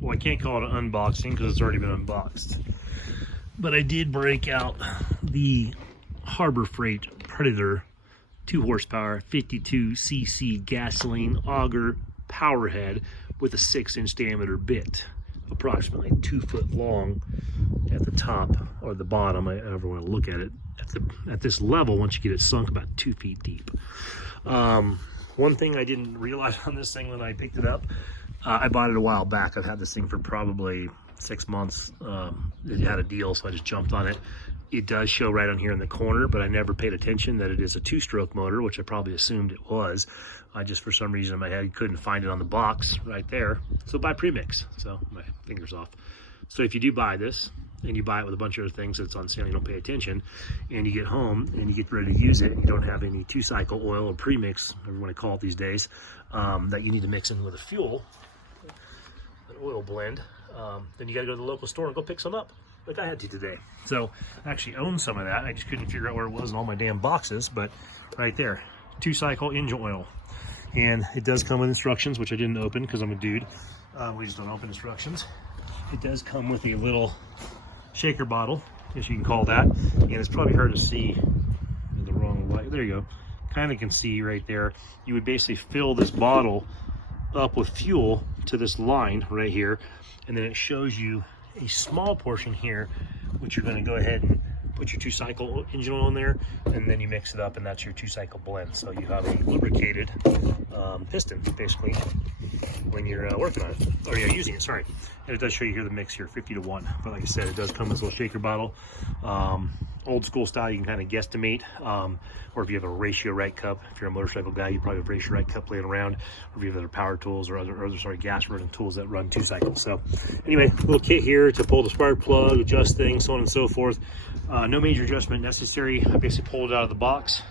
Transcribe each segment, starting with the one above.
well, I can't call it an unboxing because it's already been unboxed. But I did break out the Harbor Freight Predator 2 horsepower 52cc gasoline auger power head with a 6-inch diameter bit, approximately 2 foot long at the top or the bottom. I ever want to look at it at this level. Once you get it sunk about 2 feet deep. One thing I didn't realize on this thing when I picked it up, I bought it a while back. I've had this thing for probably 6 months. It had a deal, so I just jumped on it. It does show right on here in the corner, but I never paid attention that it is a 2-stroke motor, which I probably assumed it was. I just, for some reason in my head, couldn't find it on the box right there. So buy premix. So my finger's off. So if you do buy this, and you buy it with a bunch of other things that's on sale, you don't pay attention, and you get home and you get ready to use it, and you don't have any 2-cycle oil or premix, whatever you want to call it these days, that you need to mix in with a fuel, an oil blend, then you got to go to the local store and go pick some up, like I had to today. So I actually own some of that. I just couldn't figure out where it was in all my damn boxes, but right there, 2-cycle engine oil. And it does come with instructions, which I didn't open because I'm a dude. We just don't open instructions. It does come with a little shaker bottle, I guess you can call that, and it's probably hard to see in the wrong light. There you go. Kind of can see right there. You would basically fill this bottle up with fuel to this line right here, and then it shows you a small portion here, which you're going to go ahead and put your 2-cycle engine oil in there, and then you mix it up, and that's your 2-cycle blend. So you have a lubricated piston basically when you're working on it, or you're using it, sorry. And it does show you here the mix here, 50-1. But like I said, it does come with a little shaker bottle. Old school style, you can kind of guesstimate. Or if you have a ratio right cup, if you're a motorcycle guy, you probably have a ratio right cup laying around. Or if you have other power tools or other gas running tools that run 2 cycles. So anyway, little kit here to pull the spark plug, adjust things, so on and so forth. No major adjustment necessary. I basically pulled it out of the box.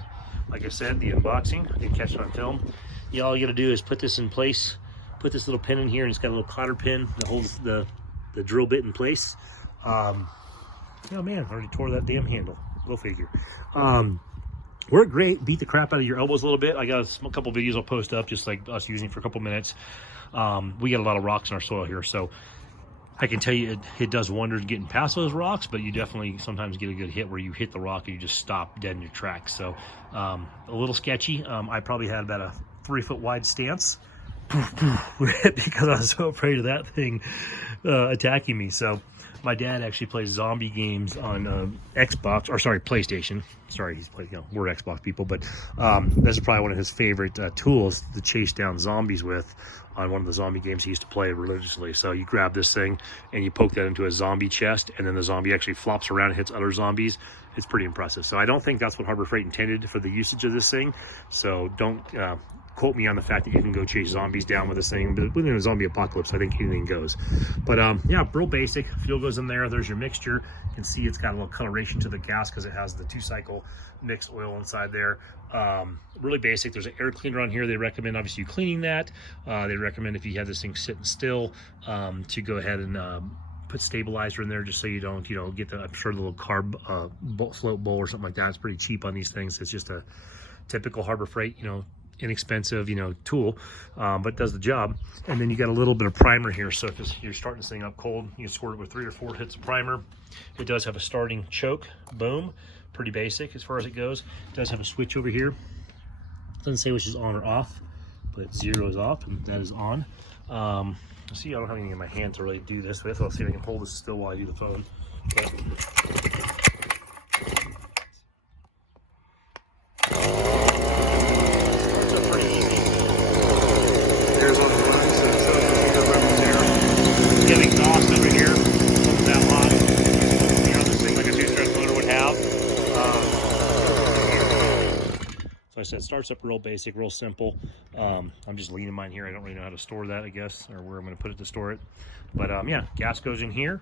Like I said, the unboxing, I didn't catch it on film. Yeah, all you gotta do is put this in place. Put this little pin in here, and it's got a little cotter pin that holds the drill bit in place. Oh man, I already tore that damn handle. Go figure. Work great. Beat the crap out of your elbows a little bit. I got a couple videos I'll post up, just like us using it for a couple minutes. We got a lot of rocks in our soil here, so I can tell you it does wonders getting past those rocks, but you definitely sometimes get a good hit where you hit the rock and you just stop dead in your tracks. So a little sketchy. I probably had about a 3-foot wide stance because I was so afraid of that thing attacking me. So my dad actually plays zombie games on Xbox, or sorry, PlayStation. Sorry, he's playing, we're Xbox people, but this is probably one of his favorite tools to chase down zombies with on one of the zombie games he used to play religiously. So you grab this thing and you poke that into a zombie chest, and then the zombie actually flops around and hits other zombies. It's pretty impressive. So I don't think that's what Harbor Freight intended for the usage of this thing. So don't quote me on the fact that you can go chase zombies down with this thing. But within a zombie apocalypse, I think anything goes. But yeah, real basic. Fuel goes in there. There's your mixture. You can see it's got a little coloration to the gas because it has the 2-cycle mixed oil inside there. Really basic. There's an air cleaner on here. They recommend obviously you cleaning that. They recommend if you have this thing sitting still to go ahead and put stabilizer in there just so you don't, get the, I'm sure, the little carb float bowl or something like that. It's pretty cheap on these things. It's just a typical Harbor Freight, inexpensive, tool, but does the job. And then you got a little bit of primer here. So if you're starting this thing up cold, you can squirt it with 3 or 4 hits of primer. It does have a starting choke, boom, pretty basic as far as it goes. It does have a switch over here. It doesn't say which is on or off, but 0 is off and that is on. See, I don't have anything in my hand to really do this with. I'll see if I can hold this still while I do the phone. Okay. Exhaust over here, something that hot. This thing like a 2-stroke motor would have. So I said, starts up real basic, real simple. I'm just leaning mine here. I don't really know how to store that, I guess, or where I'm going to put it to store it. But yeah, gas goes in here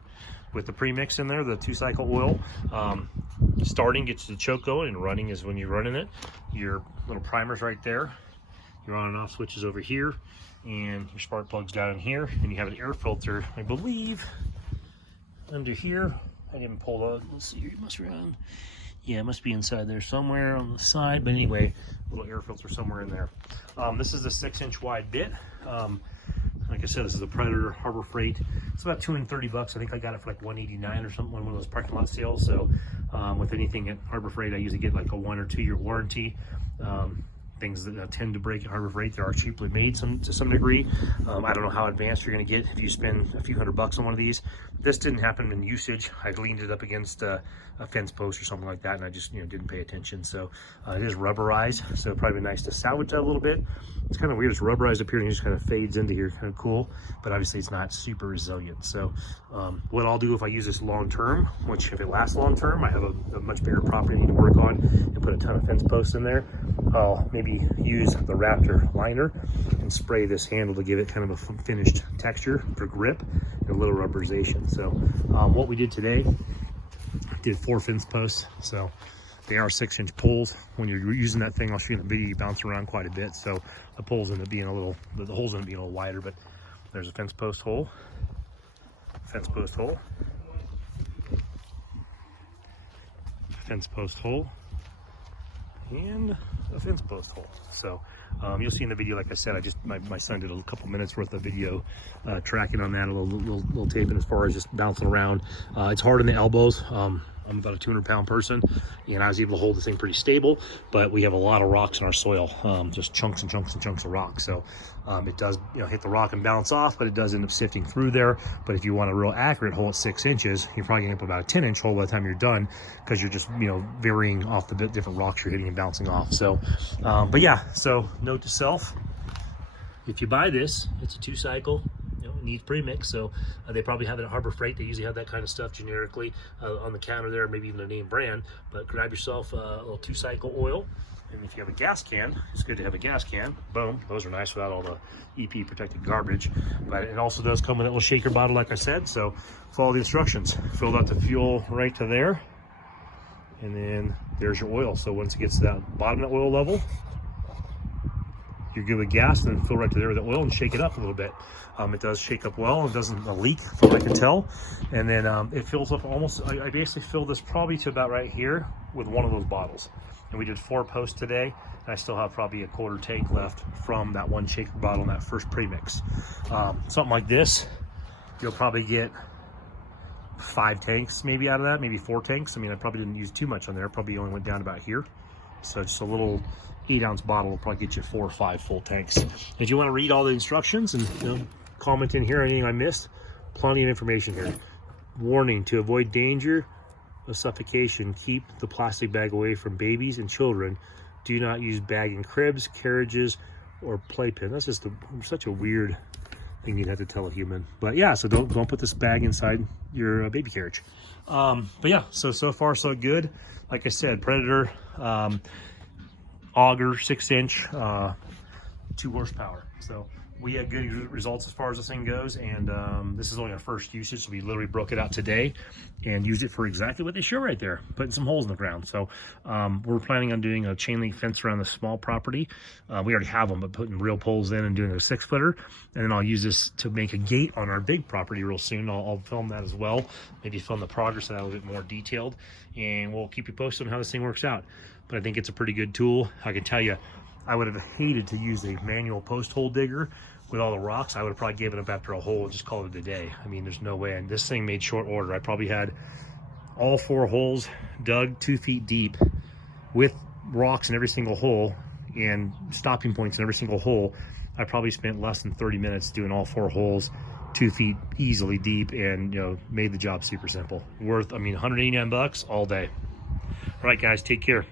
with the premix in there, the 2-cycle oil. Starting gets the choke going, and running is when you're running it. Your little primer's right there. Your on and off switch is over here, and your spark plug's down in here, and you have an air filter, I believe, under here. I didn't pull out. Let's see here. It must run. Yeah, it must be inside there somewhere on the side. But anyway, little air filter somewhere in there. This is a 6-inch wide bit. Like I I said, this is a Predator Harbor Freight. It's about 230 bucks. I think I got it for like 189 or something, one of those parking lot sales. So with anything at Harbor Freight, I usually get like a 1 or 2 year warranty. Things that tend to break at Harbor Freight, they are cheaply made to some degree. I don't know how advanced you're going to get if you spend a few $100 on one of these. This didn't happen in usage. I leaned it up against a fence post or something like that, and I just didn't pay attention. So it is rubberized, so probably nice to salvage that a little bit. It's kind of weird. It's rubberized up here and it just kind of fades into here, kind of cool, but obviously it's not super resilient. So what I'll do if I use this long term, which if it lasts long term, I have a much bigger property I need to work on and put a ton of fence posts in there. I'll maybe use the Raptor liner and spray this handle to give it kind of a finished texture for grip and a little rubberization. So what we did today, did 4 fence posts. So they are 6-inch poles. When you're using that thing, I'll show you in the video, you bounce around quite a bit. So the poles end up being the holes end up being a little wider, but there's a fence post hole, fence post hole, fence post hole, and a fence post hole. So you'll see in the video, like I said, my son did a couple minutes worth of video tracking on that, a little taping as far as just bouncing around. It's hard in the elbows. I'm about a 200-pound person, and I was able to hold this thing pretty stable, but we have a lot of rocks in our soil, just chunks and chunks and chunks of rock. So it does hit the rock and bounce off, but it does end up sifting through there. But if you want a real accurate hole at 6 inches, you're probably gonna get about a 10-inch hole by the time you're done, because you're just varying off the different rocks you're hitting and bouncing off. So but yeah, so note to self, if you buy this, it's a 2-cycle. Needs premix, so they probably have it at Harbor Freight. They usually have that kind of stuff generically on the counter there, maybe even a name brand. But grab yourself a little 2-cycle oil, and if you have a gas can, it's good to have a gas can. Boom, those are nice without all the EP protected garbage. But it also does come with a little shaker bottle, like I said. So follow the instructions. Fill out the fuel right to there, and then there's your oil. So once it gets to that bottom of the oil level, you're good with gas, and then fill right to there with the oil and shake it up a little bit. It does shake up well. It doesn't leak, from what I can tell. And then it fills up almost, I basically filled this probably to about right here with one of those bottles. And we did 4 posts today, and I still have probably a 1/4 tank left from that one shaker bottle in that first premix. Something like this, you'll probably get 5 tanks maybe out of that, maybe 4 tanks. I mean, I probably didn't use too much on there. Probably only went down about here. So just a little 8-ounce bottle will probably get you 4 or 5 full tanks. If you want to read all the instructions and comment in here anything I missed, plenty of information here. Warning: to avoid danger of suffocation, keep the plastic bag away from babies and children. Do not use bag in cribs, carriages, or playpen. That's just such a weird thing you'd have to tell a human. But yeah, so don't put this bag inside your baby carriage. But yeah, so far so good. Like I said, Predator, Auger, 6-inch, 2 horsepower. So we had good results as far as this thing goes, and this is only our first usage, so we literally broke it out today and used it for exactly what they show right there, putting some holes in the ground. So we're planning on doing a chain link fence around the small property. We already have them, but putting real poles in and doing a 6-footer, and then I'll use this to make a gate on our big property real soon. I'll film that as well, maybe film the progress of that a little bit more detailed, and we'll keep you posted on how this thing works out. But I think it's a pretty good tool. I can tell you, I would have hated to use a manual post hole digger with all the rocks. I would have probably given up after a hole and just called it a day. I mean, there's no way. And this thing made short order. I probably had all 4 holes dug 2 feet deep with rocks in every single hole and stopping points in every single hole. I probably spent less than 30 minutes doing all 4 holes 2 feet easily deep, and made the job super simple. Worth, I mean, 189 bucks all day. All right, guys, take care.